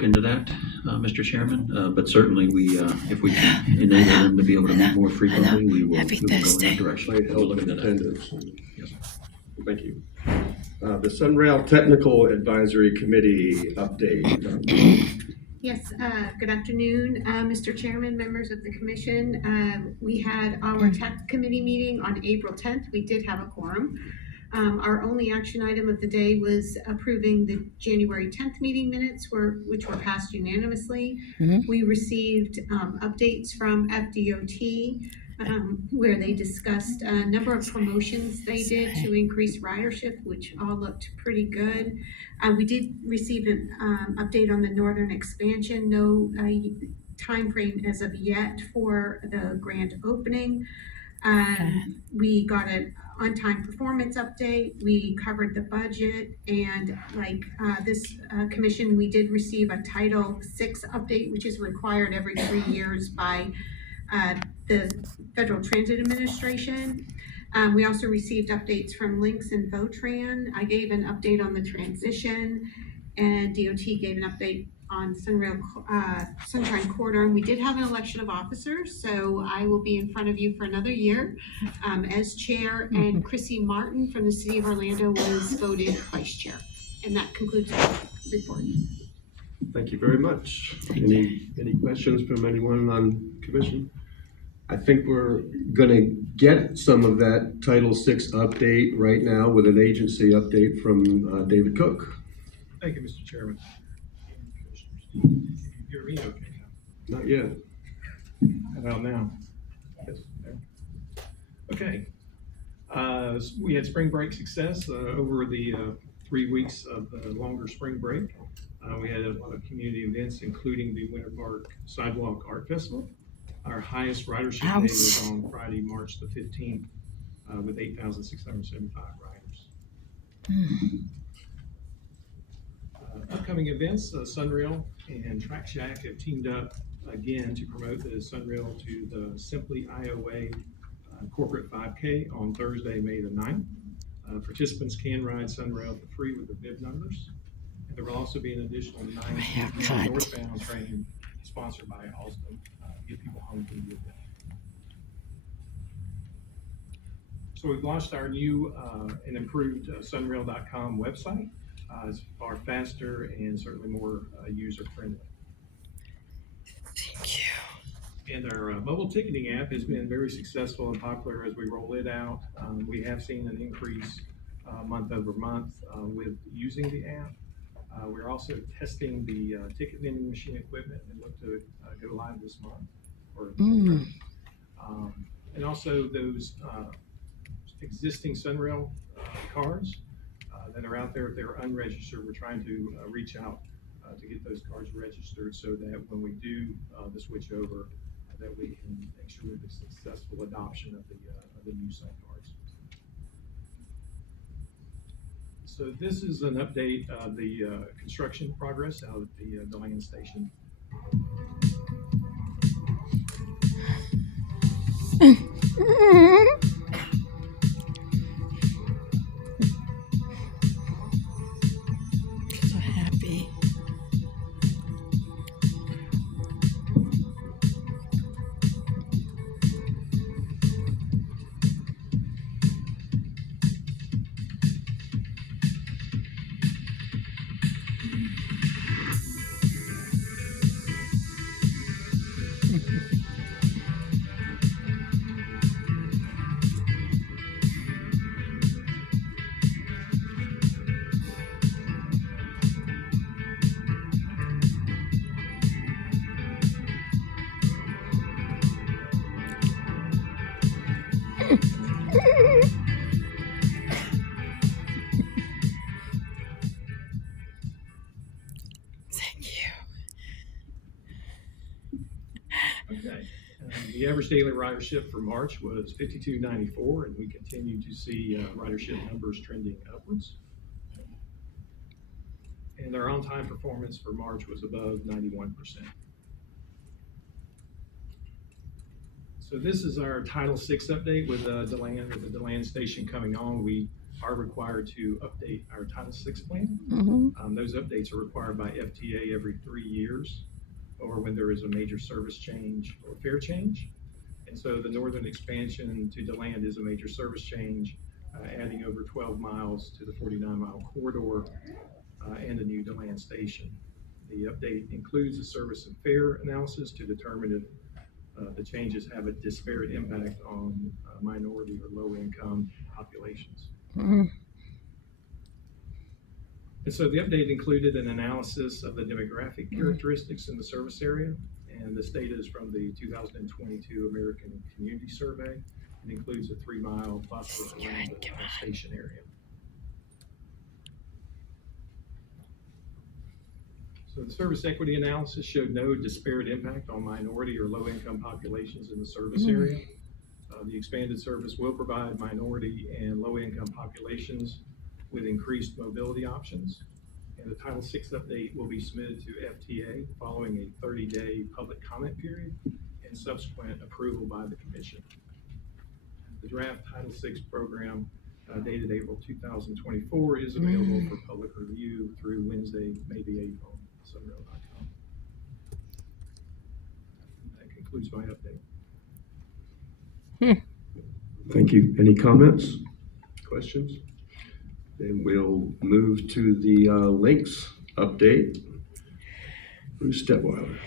look into that, Mr. Chairman, but certainly if we can enable them to be able to meet more frequently, we will go in that direction. Might help We'll look with into that. attendance. Yes. Thank you. The Sunrail Technical Advisory Committee update. Yes, good afternoon, Mr. Chairman, members of the commission. We had our tech committee meeting on April 10th. We did have a quorum. Our only action item of the day was approving the January 10th meeting minutes, which were passed unanimously. We received updates from FDOT where they discussed a number of promotions they did to increase ridership, which all looked pretty good. We did receive an update on the northern expansion. No time frame as of yet for the grand opening. We got an on-time performance update. We covered the budget, and like this commission, we did receive a Title VI update, which is required every 3 years by the Federal Transit Administration. We also received updates from Lynx and Votran. I gave an update on the transition, and DOT gave an update on Sunrail Sunshine Corridor. And we did have an election of officers, so I will be in front of you for another year as chair, and Chrissy Martin from the City of Orlando was voted vice chair. And that concludes the report. Thank you very much. Any questions from anyone on commission? I think we're gonna get some of that Title VI update right now with an agency update from David Cook. Thank you, Mr. Chairman. You hear me okay now? Not yet. How about now? Yes, there. Okay. We had spring break success over the 3 weeks of the longer spring break. We had a lot of community events, including the Winter Park Sidewalk Art Festival. Our highest ridership day was on Friday, March the 15th, with 8,675 riders. Upcoming events, Sunrail and Track Shack have teamed up again to promote the Sunrail to the Simply IOA Corporate 5K on Thursday, May the 9th. Participants can ride Sunrail for free with the bib numbers. And there will also be an additional 9 northbound train sponsored by Alstom to get people home from the event. So we've launched our new and improved sunrail.com website. It's far faster and certainly more user-friendly. Thank you. And our mobile ticketing app has been very successful and popular as we roll it out. We have seen an increase month over month with using the app. We're also testing the ticket vending machine equipment and look to go live this month. And also those existing Sunrail cards that are out there, if they're unregistered, we're trying to reach out to get those cards registered so that when we do the switch over, that we can make sure with the successful adoption of the new site cards. So this is an update of the construction progress out at the DeLand station. So happy. Thank you. Okay. The average daily ridership for March was 5294, and we continue to see ridership numbers trending upwards. And our on-time performance for March was above 91%. So this is our Title VI update with DeLand, with the DeLand station coming on. We are required to update our Title VI plan. Those updates are required by FTA every 3 years, or when there is a major service change or fare change. And so the northern expansion to DeLand is a major service change, adding over 12 miles to the 49-mile corridor and a new DeLand station. The update includes a service and fare analysis to determine if the changes have a disparate impact on minority or low-income populations. And so the update included an analysis of the demographic characteristics in the service area, and this data is from the 2022 American Community Survey and includes a 3-mile buffer around the station area. So the service equity analysis showed no disparate impact on minority or low-income populations in the service area. The expanded service will provide minority and low-income populations with increased mobility options. And the Title VI update will be submitted to FTA following a 30-day public comment period and subsequent approval by the Commission. The draft Title VI program dated April 2024 is available for public review through Wednesday, May the 8th on sunrail.com. That concludes my update. Thank you. Any comments, questions? Then we'll move to the links update. Bruce Detweiler.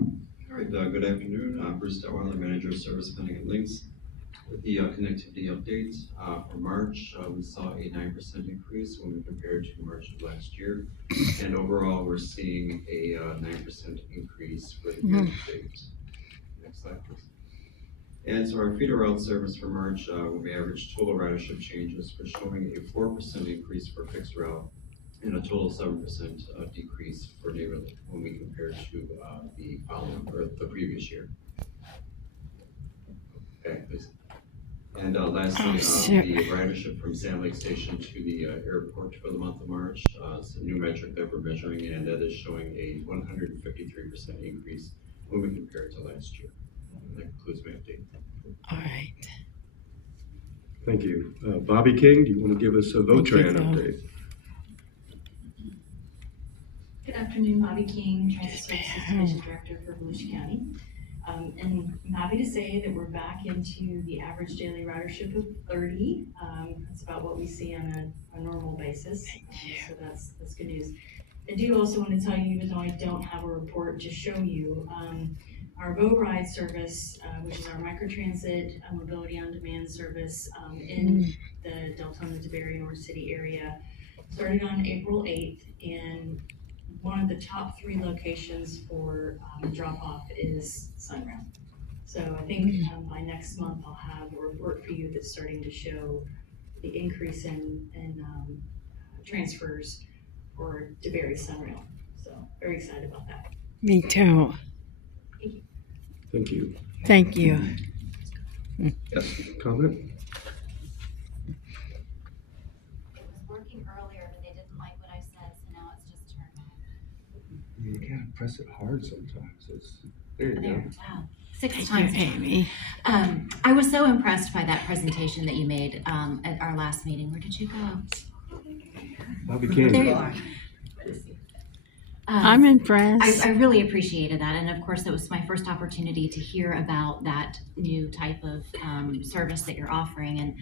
All right, good afternoon. Bruce Detweiler, Manager of Service Planning at Links. With the connectivity updates for March, we saw a 9% increase when we compared to March of last year. And overall, we're seeing a 9% increase for the year to date. Next slide, please. And so our feeder route service for March, when we averaged total ridership changes, we're showing a 4% increase for fixed route and a total 7% decrease for neighborly when we compare to the following or the previous year. Okay, please. And lastly, the ridership from Sand Lake Station to the airport for the month of March. It's a new metric that we're measuring, and that is showing a 153% increase when we compare it to last year. And that concludes my update. All right. Thank you. Bobby King, do you want to give us a Votran Phil. update? Good afternoon, Bobby King, Transit Services Division Director for Volusia County. And I'm happy to say that we're back into the average daily ridership of 30. That's about what we see on a normal basis. So that's good news. I do also want to tell you, even though I don't have a report to show you, our VoRide service, which is our microtransit mobility on demand service in the Deltona, DeBary, North City area, started on April 8th, and one of the top 3 locations for drop-off is Sunrail. So I think by next month I'll have a report for you that's starting to show the increase in transfers for DeBary Sunrail. So very excited about that. Me too. Thank you. Thank you. Yes, comment? It was working earlier, but they didn't like what I said, so now it's just turned on. You gotta press it hard sometimes. There you go. There, wow. 6 Thank times. you, Amy. I was so impressed by that presentation that you made at our last meeting. Where did you go? Bobby King. There you are. I'm impressed. I really appreciated that, and of course, it was my first opportunity to hear about that new type of service that you're offering, and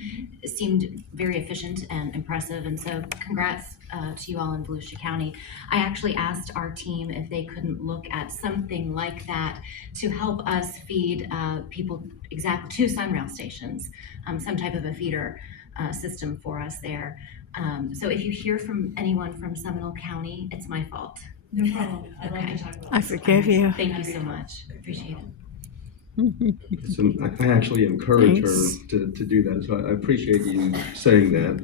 it seemed very efficient and impressive, and so congrats to you all in Volusia County. I actually asked our team if they couldn't look at something like that to help us feed people exactly to Sunrail stations, some type of a feeder system for us there. So if you hear from anyone from Seminole County, it's my fault. No problem. I'd love Okay. to talk about I this. forgive you. Thank you so much. Appreciate it. So I actually encourage her Thanks. to do that, so I appreciate you saying that.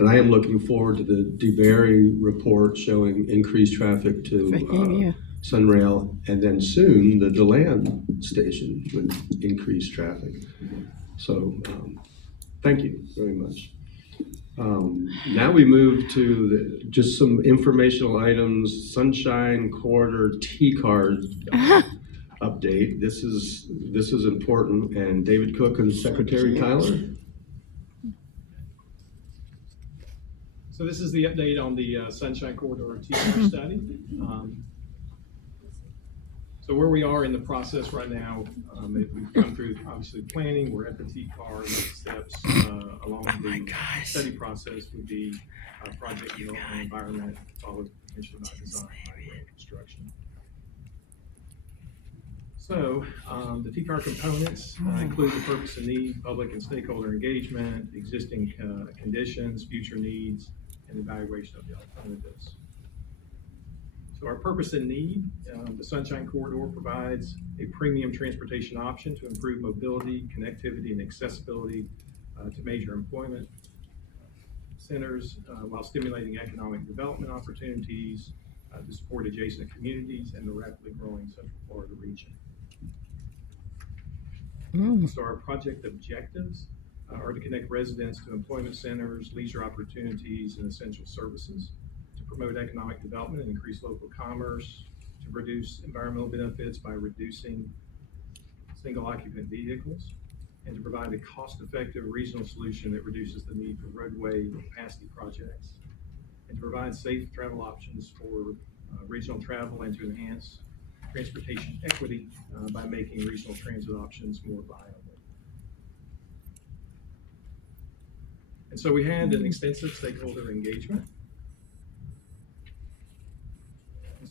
And I am looking forward to the DeBary report showing increased traffic to Forgive you. Sunrail, and then soon the DeLand station with increased traffic. So thank you very much. Now we move to just some informational items, Sunshine Corridor T-Card update. This is important, and David Cook and Secretary Tyler. So this is the update on the Sunshine Corridor TCAR study. So where we are in the process right now, we've gone through obviously planning, we're at the TCAR. Next steps along the study process would be project development, environment, followed potentially by design, highway construction. So the TCAR components include the purpose and need, public and stakeholder engagement, existing conditions, future needs, and evaluation of the alternatives. So our purpose and need, the Sunshine Corridor provides a premium transportation option to improve mobility, connectivity, and accessibility to major employment centers while stimulating economic development opportunities to support adjacent communities and the rapidly growing Central Florida region. So our project objectives are to connect residents to employment centers, leisure opportunities, and essential services, to promote economic development and increase local commerce, to reduce environmental benefits by reducing single occupant vehicles, and to provide a cost-effective regional solution that reduces the need for roadway capacity projects, and to provide safe travel options for regional travel and to enhance transportation equity by making regional transit options more viable. And so we had an extensive stakeholder engagement.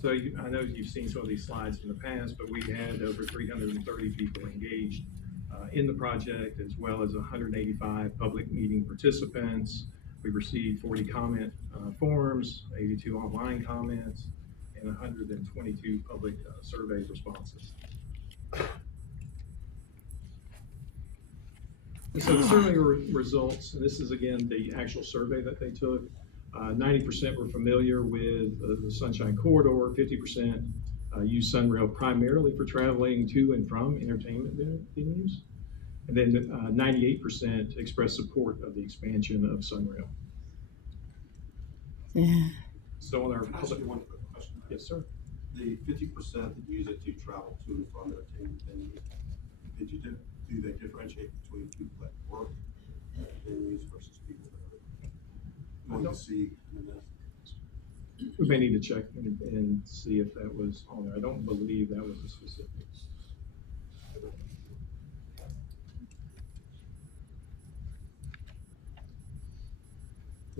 So I know you've seen some of these slides in the past, but we had over 330 people engaged in the project, as well as 185 public meeting participants. We received 40 comment forms, 82 online comments, and 122 public survey responses. And so the survey results, and this is again the actual survey that they took, 90% were familiar with the Sunshine Corridor, 50% use Sunrail primarily for traveling to and from entertainment venues, and then 98% expressed support of the expansion of Sunrail. Yeah. So on our Can I ask public, you one quick question? yes, sir. The 50% that use it to travel to and from entertainment venues, do they differentiate between people that work at venues versus people that are going to see? We may need to check and see if that was on there. I don't believe that was a specific.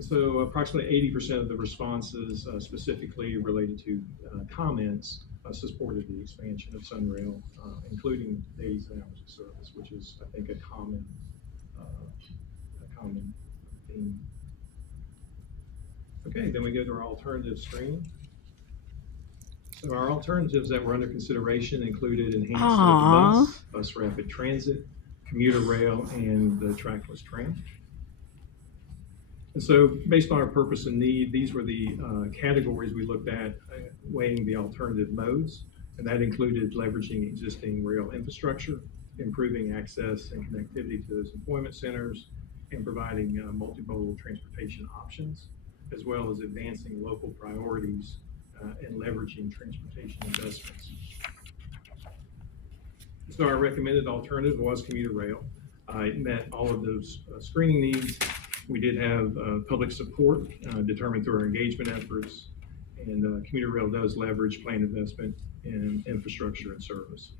So approximately 80% of the responses specifically related to comments supported the expansion of Sunrail, including days and hours of service, which is, I think, a common theme. Okay, then we go to our alternative screening. So our alternatives that were under consideration included enhanced bus rapid transit, commuter rail, and the trackless tram. And so based on our purpose and need, these were the categories we looked at weighing the alternative modes, and that included leveraging existing rail infrastructure, improving access and connectivity to those employment centers, and providing multimodal transportation options, as well as advancing local priorities and leveraging transportation investments. So our recommended alternative was commuter rail. It met all of those screening needs. We did have public support determined through our engagement efforts, and commuter rail does leverage planned investment in infrastructure and service.